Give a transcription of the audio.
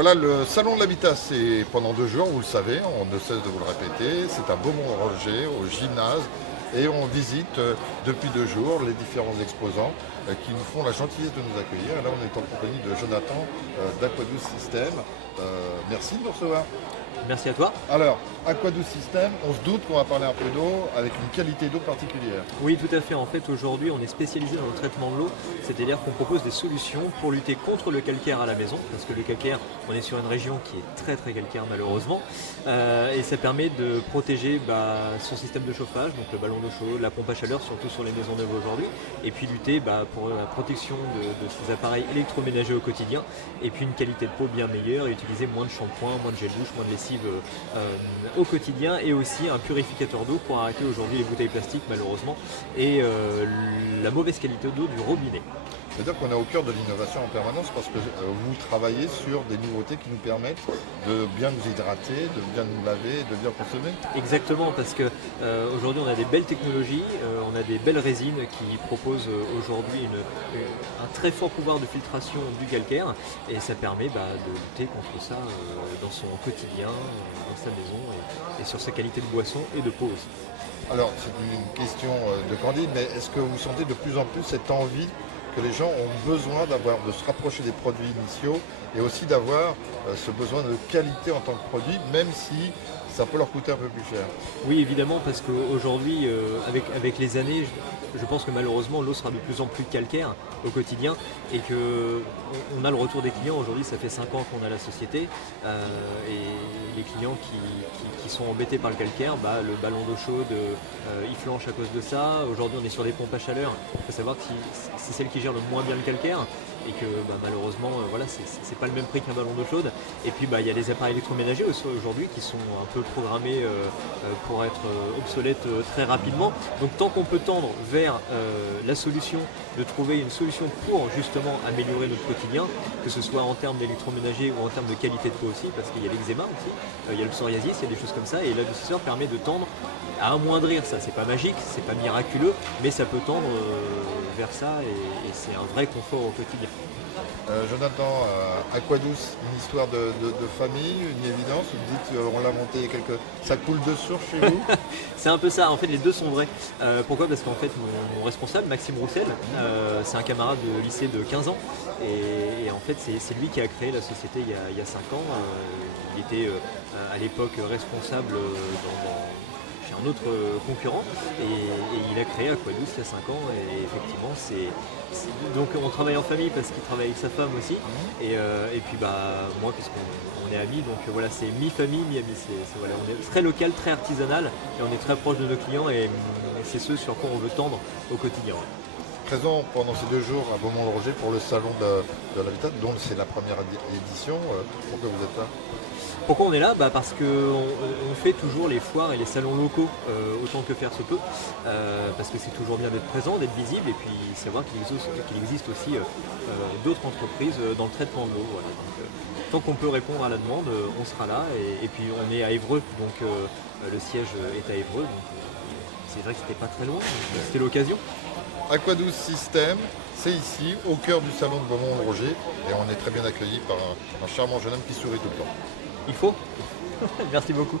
Voilà, le salon de l'habitat, c'est pendant 2 jours, vous le savez, on ne cesse de vous le répéter. C'est à Beaumont-le-Roger, au gymnase, et on visite depuis 2 jours les différents exposants qui nous font la gentillesse de nous accueillir. Et là, on est en compagnie de Jonathan d'Aquadouce System. Merci de nous recevoir. Merci à toi. Alors, Aquadouce System, on se doute qu'on va parler un peu d'eau avec une qualité d'eau particulière. Oui, tout à fait. En fait, aujourd'hui, on est spécialisé dans le traitement de l'eau, c'est-à-dire qu'on propose des solutions pour lutter contre le calcaire à la maison, parce que le calcaire, on est sur une région qui est très très calcaire malheureusement, et ça permet de protéger son système de chauffage, donc le ballon d'eau chaude, la pompe à chaleur, surtout sur les maisons neuves aujourd'hui, et puis lutter pour la protection de ces appareils électroménagers au quotidien, et puis une qualité de peau bien meilleure, et utiliser moins de shampoing, moins de gel douche, moins de lessive au quotidien, et aussi un purificateur d'eau pour arrêter aujourd'hui les bouteilles plastiques malheureusement et la mauvaise qualité d'eau du robinet. C'est-à-dire qu'on est au cœur de l'innovation en permanence parce que vous travaillez sur des nouveautés qui nous permettent de bien nous hydrater, de bien nous laver, de bien consommer. Exactement, parce que aujourd'hui on a des belles technologies, on a des belles résines qui proposent aujourd'hui un très fort pouvoir de filtration du calcaire, et ça permet de lutter contre ça dans son quotidien, dans sa maison, et sur sa qualité de boisson et de peau aussi. Alors, c'est une question de Candide, mais est-ce que vous sentez de plus en plus cette envie que les gens ont besoin de se rapprocher des produits initiaux et aussi d'avoir ce besoin de qualité en tant que produit, même si ça peut leur coûter un peu plus cher? Oui, évidemment, parce qu'aujourd'hui, avec les années, je pense que malheureusement l'eau sera de plus en plus calcaire au quotidien, et qu'on a le retour des clients. Aujourd'hui, ça fait 5 ans qu'on a la société, et les clients qui sont embêtés par le calcaire, le ballon d'eau chaude, il flanche à cause de ça. Aujourd'hui, on est sur des pompes à chaleur. Il faut savoir que c'est celle qui gère le moins bien le calcaire, et que malheureusement, voilà, c'est pas le même prix qu'un ballon d'eau chaude. Et puis il y a les appareils électroménagers aussi aujourd'hui qui sont un peu programmés pour être obsolètes très rapidement. Donc tant qu'on peut tendre vers la solution, de trouver une solution pour justement améliorer notre quotidien, que ce soit en termes d'électroménager ou en termes de qualité de peau aussi, parce qu'il y a l'eczéma aussi, il y a le psoriasis, il y a des choses comme ça, et l'adoucisseur permet de tendre à amoindrir ça. C'est pas magique, c'est pas miraculeux, mais ça peut tendre vers ça, et c'est un vrai confort au quotidien. Jonathan, Aquadouce, une histoire de famille, une évidence. Vous me dites on l'a monté il y a quelques... Ça coule de source chez vous? C'est un peu ça, en fait les deux sont vrais. Pourquoi? Parce qu'en fait mon responsable, Maxime Roussel, c'est un camarade de lycée de 15 ans, et en fait c'est lui qui a créé la société il y a 5 ans. Il était à l'époque responsable chez un autre concurrent, et il a créé Aquadouce il y a 5 ans, et effectivement donc on travaille en famille parce qu'il travaille avec sa femme aussi, et puis moi puisqu'on est amis, donc voilà, c'est mi-famille, mi-amis. Voilà, on est très local, très artisanal, et on est très proche de nos clients, et c'est ce sur quoi on veut tendre au quotidien. Présent pendant ces 2 jours à Beaumont-le-Roger pour le salon de l'habitat, dont c'est la première édition. Pourquoi vous êtes là? Pourquoi on est là? Parce qu'on fait toujours les foires et les salons locaux autant que faire se peut, parce que c'est toujours bien d'être présent, d'être visible, et puis savoir qu'il existe aussi d'autres entreprises dans le traitement de l'eau. Voilà. Donc, tant qu'on peut répondre à la demande, on sera là, et puis on est à Évreux, donc le siège est à Évreux, donc c'est vrai que c'était pas très loin, donc c'était l'occasion. Aquadouce System, c'est ici, au cœur du salon de Beaumont-le-Roger, et on est très bien accueillis par un charmant jeune homme qui sourit tout le temps. Il faut. Merci beaucoup.